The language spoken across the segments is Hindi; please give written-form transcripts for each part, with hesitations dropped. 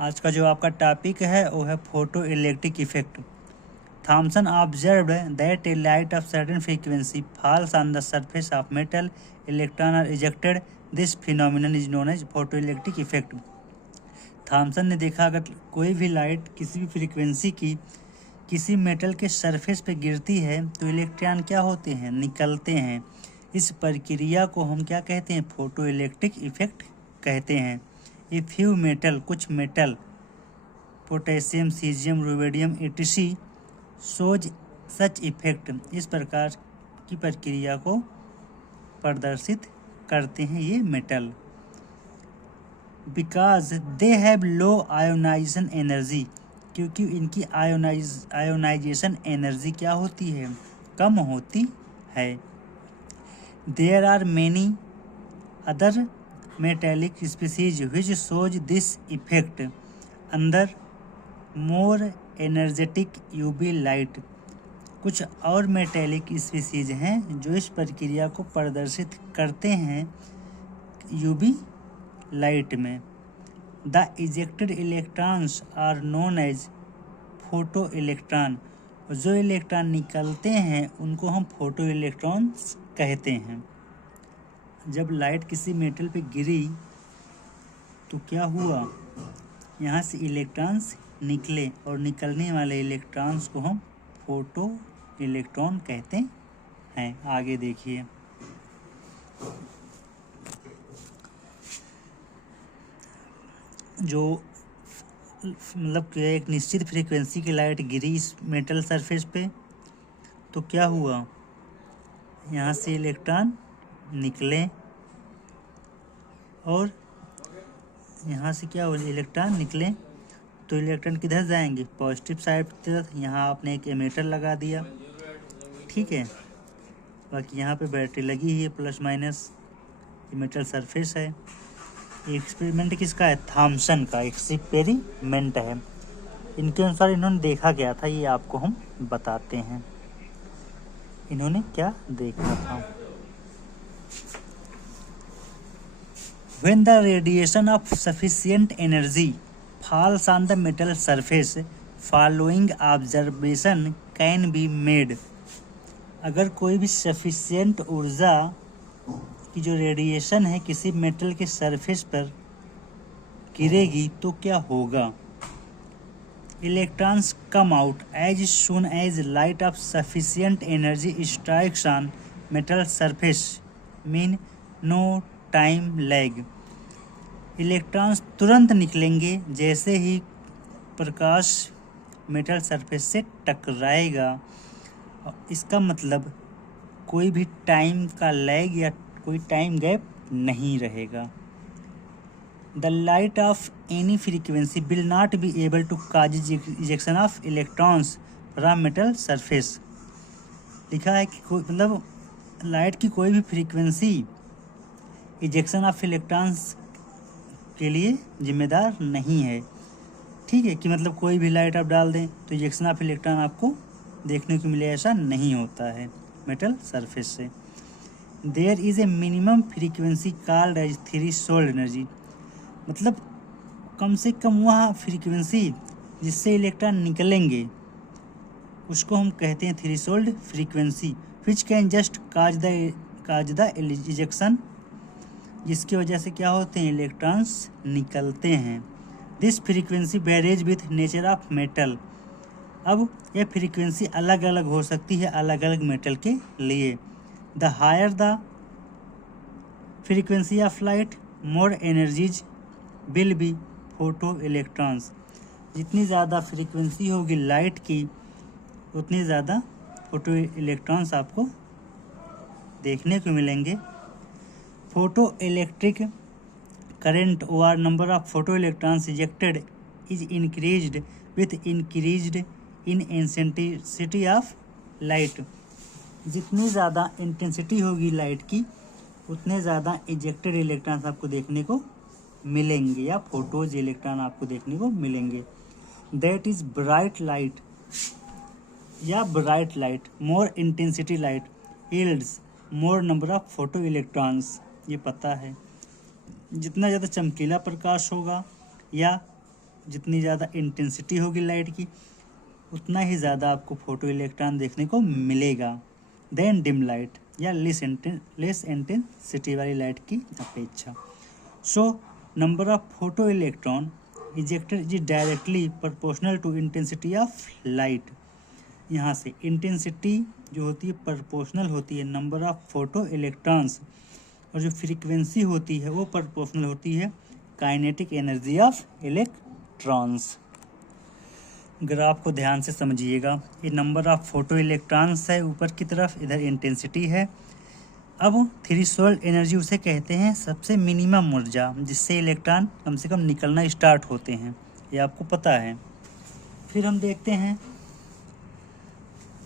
आज का जो आपका टॉपिक है वो है photoelectric effect. Thomson observed that a light of certain frequency falls on the surface of metal, electron are ejected. This phenomenon is known as photoelectric effect. Thomson ने देखा अगर कोई भी लाइट किसी भी फ्रीक्वेंसी की किसी मेटल के सरफेस पे गिरती है तो इलेक्ट्रॉन क्या होते हैं, निकलते हैं। इस प्रक्रिया को हम क्या कहते हैं, फोटो इलेक्ट्रिक इफेक्ट कहते हैं। ए फ्यू मेटल, कुछ metal potassium, caesium, rubidium etc shows such effect, इस प्रकार की प्रक्रिया को प्रदर्शित करते हैं ये metal. Because they have low ionisation energy, क्योंकि इनकी आयोनाइजेशन एनर्जी क्या होती है, कम होती है। There are many other metallic species which shows this effect under more energetic UV light. कुछ और मेटेलिक स्पीसीज हैं जो इस प्रक्रिया को प्रदर्शित करते हैं यूवी लाइट में। The ejected electrons are known as photoelectron, जो इलेक्ट्रॉन निकलते हैं उनको हम फोटो इलेक्ट्रॉन्स कहते हैं। जब लाइट किसी मेटल पे गिरी तो क्या हुआ, यहाँ से इलेक्ट्रॉन्स निकले और निकलने वाले इलेक्ट्रॉन्स को हम फोटो इलेक्ट्रॉन कहते हैं। आगे देखिए, जो मतलब कि एक निश्चित फ्रीक्वेंसी की लाइट गिरी इस मेटल सरफेस पे तो क्या हुआ, यहाँ से इलेक्ट्रॉन निकले और यहाँ से क्या हो, इलेक्ट्रॉन निकले तो इलेक्ट्रॉन किधर जाएंगे, पॉजिटिव साइड की तरफ। यहाँ आपने एक एमीटर लगा दिया, ठीक है। बाकी यहाँ पे बैटरी लगी है प्लस माइनस, मेटल सरफेस है। एक्सपेरिमेंट किसका है, थॉमसन का एक्सपेरिमेंट है। इनके अनुसार इन्होंने देखा क्या था ये आपको हम बताते हैं। इन्होंने क्या देखा था, when the radiation of sufficient energy falls on the metal surface, following observation can be made। अगर कोई भी सफिशिएंट ऊर्जा की जो रेडिएशन है किसी मेटल के सरफेस पर गिरेगी तो क्या होगा, electrons come out as soon as light of sufficient energy strikes on metal surface, mean no time lag. Electrons तुरंत निकलेंगे जैसे ही प्रकाश मेटल सरफेस से टकराएगा। इसका मतलब कोई भी टाइम का लैग या कोई टाइम गैप नहीं रहेगा। The light of any frequency will not be able to cause ejection of electrons from metal surface. लिखा है कि मतलब लाइट की कोई भी फ्रीक्वेंसी इजेक्शन ऑफ इलेक्ट्रॉन्स के लिए जिम्मेदार नहीं है, ठीक है। कि मतलब कोई भी लाइट आप डाल दें तो इजेक्शन ऑफ इलेक्ट्रॉन आपको देखने को मिले, ऐसा नहीं होता है मेटल सरफेस से। There is a minimum frequency called as threshold energy, मतलब कम से कम वह फ्रीक्वेंसी जिससे इलेक्ट्रॉन निकलेंगे उसको हम कहते हैं threshold frequency, which can just cause the ejection, जिसकी वजह से क्या होते हैं, इलेक्ट्रॉन्स निकलते हैं। This frequency varies with nature of metal. अब यह फ्रीक्वेंसी अलग अलग हो सकती है अलग अलग मेटल के लिए। The higher the frequency of light more energies will be photoelectrons. जितनी ज़्यादा फ्रीक्वेंसी होगी लाइट की उतनी ज़्यादा फोटो इलेक्ट्रॉन्स आपको देखने को मिलेंगे। फोटो इलेक्ट्रिक करंट और number of photo electrons ejected is increased with increased in intensity of light. जितनी ज़्यादा इंटेंसिटी होगी लाइट की उतने ज़्यादा इजेक्टेड इलेक्ट्रॉन्स आपको देखने को मिलेंगे या फोटोज इलेक्ट्रॉन आपको देखने को मिलेंगे। दैट इज ब्राइट लाइट या bright light more intensity light yields more number of photo electrons. ये पता है जितना ज़्यादा चमकीला प्रकाश होगा या जितनी ज़्यादा इंटेंसिटी होगी लाइट की उतना ही ज़्यादा आपको फोटो इलेक्ट्रॉन देखने को मिलेगा देन डिम लाइट या लेस इंटेंसिटी वाली लाइट की अपेक्षा। So number of photoelectron ejected is directly proportional to intensity of light. यहाँ से इंटेंसिटी जो होती है प्रोपोर्शनल होती है नंबर ऑफ फोटो इलेक्ट्रॉन्स और जो फ्रीक्वेंसी होती है वो प्रोपोर्शनल होती है kinetic energy of electrons. Graph को ध्यान से समझिएगा, ये नंबर ऑफ फोटो इलेक्ट्रॉन्स है ऊपर की तरफ, इधर इंटेंसिटी है। अब थ्रेशोल्ड एनर्जी उसे कहते हैं सबसे मिनिमम ऊर्जा जिससे इलेक्ट्रॉन कम से कम निकलना स्टार्ट होते हैं, ये आपको पता है। फिर हम देखते हैं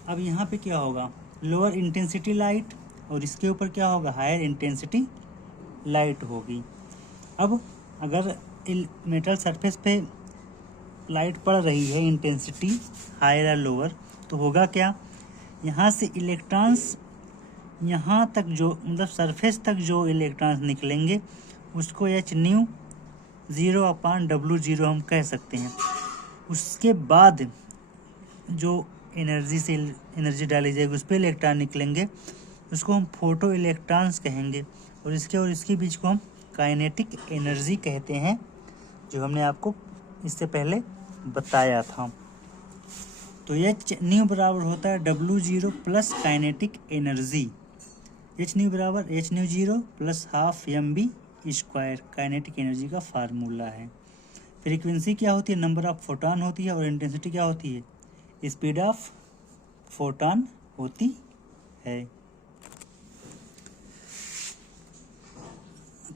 अब यहाँ पे क्या होगा, लोअर इंटेंसिटी लाइट और इसके ऊपर क्या होगा, हायर इंटेंसिटी लाइट होगी। अब अगर मेटल सरफेस पे लाइट पड़ रही है इंटेंसिटी हायर या लोअर तो होगा क्या, यहाँ से इलेक्ट्रॉन्स यहाँ तक जो मतलब सरफेस तक जो इलेक्ट्रॉन्स निकलेंगे उसको h0/W0 हम कह सकते हैं। उसके बाद जो एनर्जी डाली जाएगी उस पर इलेक्ट्रॉन निकलेंगे उसको हम फोटो इलेक्ट्रॉन्स कहेंगे और इसके बीच को हम काइनेटिक एनर्जी कहते हैं, जो हमने आपको इससे पहले बताया था। तो h बराबर होता है W0 plus kinetic energy. h बराबर h0 plus half mv square kinetic energy का फार्मूला है। फ्रीक्वेंसी क्या होती है, नंबर ऑफ फोटॉन होती है और इंटेंसिटी क्या होती है, स्पीड ऑफ फोटॉन होती है।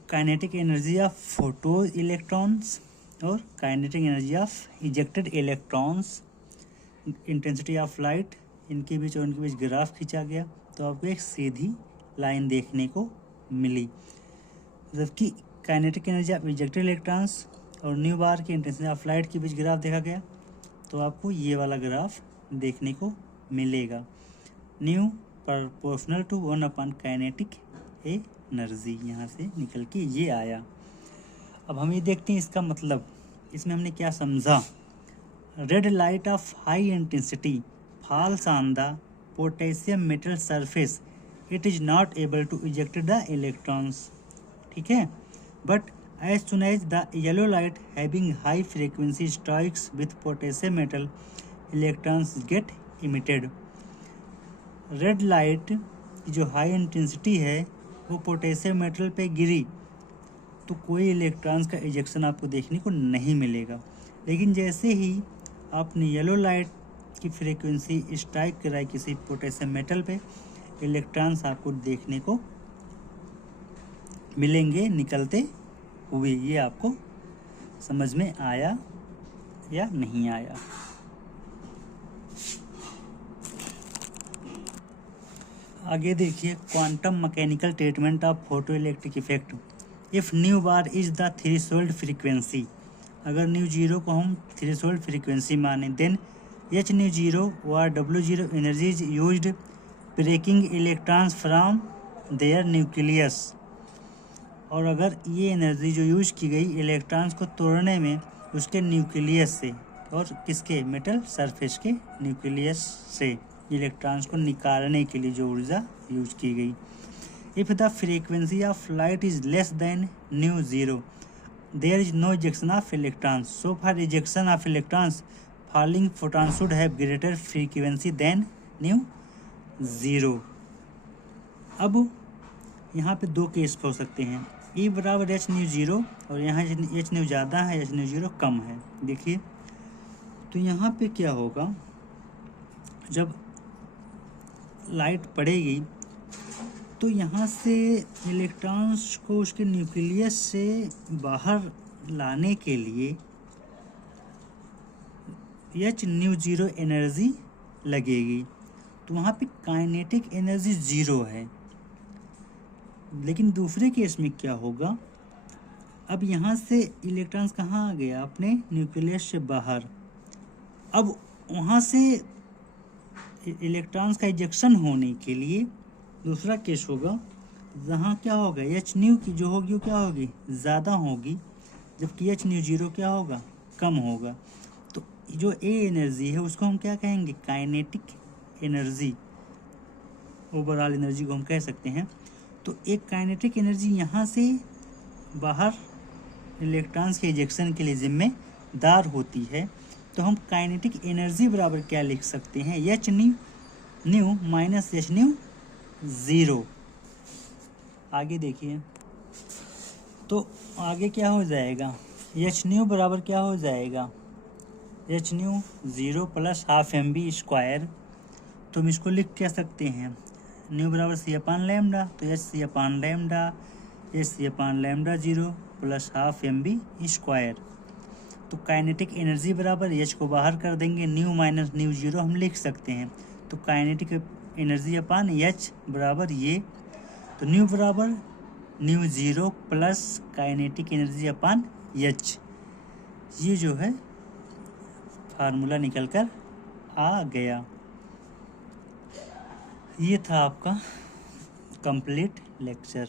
Kinetic energy of photo electrons और kinetic energy of ejected electrons, intensity of light, इनके बीच और इनके बीच ग्राफ खींचा गया तो आपको एक सीधी लाइन देखने को मिली। जबकि kinetic energy of ejected electrons और न्यू बार की इंटेंसिटी ऑफ लाइट के बीच ग्राफ देखा गया तो आपको ये वाला ग्राफ देखने को मिलेगा। Nu proportional to 1 kinetic energy यहाँ से निकल के ये आया। अब हम ये देखते हैं इसका मतलब, इसमें हमने क्या समझा। Red light of high intensity falls on the potassium metal surface, it is not able to eject the electrons, ठीक है। But as soon as the yellow light having high frequency strikes with potassium metal, electrons get emitted. Red light की जो हाई इंटेंसिटी है वो पोटेशियम मेटल पे गिरी तो कोई इलेक्ट्रॉन्स का इजेक्शन आपको देखने को नहीं मिलेगा। लेकिन जैसे ही आपने येलो लाइट की फ्रीक्वेंसी स्ट्राइक कराई किसी पोटेशियम मेटल पे, इलेक्ट्रॉन्स आपको देखने को मिलेंगे निकलते हुए। ये आपको समझ में आया या नहीं आया। आगे देखिए, quantum mechanical treatment of photoelectric effect. If nu bar is the threshold frequency, अगर न्यू जीरो को हम थ्रेशोल्ड फ्रीक्वेंसी माने, देन h0 और W0 energy is used breaking electrons from their nucleus. और अगर ये एनर्जी जो यूज की गई इलेक्ट्रॉन्स को तोड़ने में उसके न्यूक्लियस से, और किसके, मेटल सरफेस के न्यूक्लियस से इलेक्ट्रॉन्स को निकालने के लिए जो ऊर्जा यूज की गई। If the frequency of light is less than nu zero, there is no ejection of electrons. So for ejection of electrons falling photon should have greater frequency than nu zero. अब यहाँ पे दो केस हो सकते हैं, E बराबर h0 और यहाँ h0 ज़्यादा है, h0 कम है। देखिए तो यहाँ पे क्या होगा, जब लाइट पड़ेगी तो यहाँ से इलेक्ट्रॉन्स को उसके न्यूक्लियस से बाहर लाने के लिए h0 एनर्जी लगेगी, तो वहाँ पे काइनेटिक एनर्जी 0 है। लेकिन दूसरे केस में क्या होगा, अब यहाँ से इलेक्ट्रॉन्स कहाँ आ गया, अपने न्यूक्लियस से बाहर। अब वहाँ से इलेक्ट्रॉन्स का इजेक्शन होने के लिए दूसरा केस होगा, जहाँ क्या होगा, h0 की जो होगी वो क्या होगी, ज़्यादा होगी, जबकि h0 क्या होगा, कम होगा। तो जो ए एनर्जी है उसको हम क्या कहेंगे, काइनेटिक एनर्जी, ओवरऑल एनर्जी को हम कह सकते हैं। तो एक काइनेटिक एनर्जी यहाँ से बाहर इलेक्ट्रॉन्स के इजेक्शन के लिए जिम्मेदार होती है। तो हम काइनेटिक एनर्जी बराबर क्या लिख सकते हैं, H new minus H nu zero. आगे देखिए, तो आगे क्या हो जाएगा, एच न्यू बराबर क्या हो जाएगा, H nu zero plus half M V square. तो हम इसको लिख क्या सकते हैं, न्यू बराबर सी अपान लैम्डा, तो H C upon lambda, H C upon lambda zero plus half M V square. तो काइनेटिक एनर्जी बराबर एच को बाहर कर देंगे, न्यू माइनस न्यू ज़ीरो हम लिख सकते हैं। तो काइनेटिक एनर्जी अपान एच बराबर ये, तो न्यू बराबर nu zero plus kinetic energy upon H, ये जो है फार्मूला निकल कर आ गया। ये था आपका कंप्लीट लेक्चर।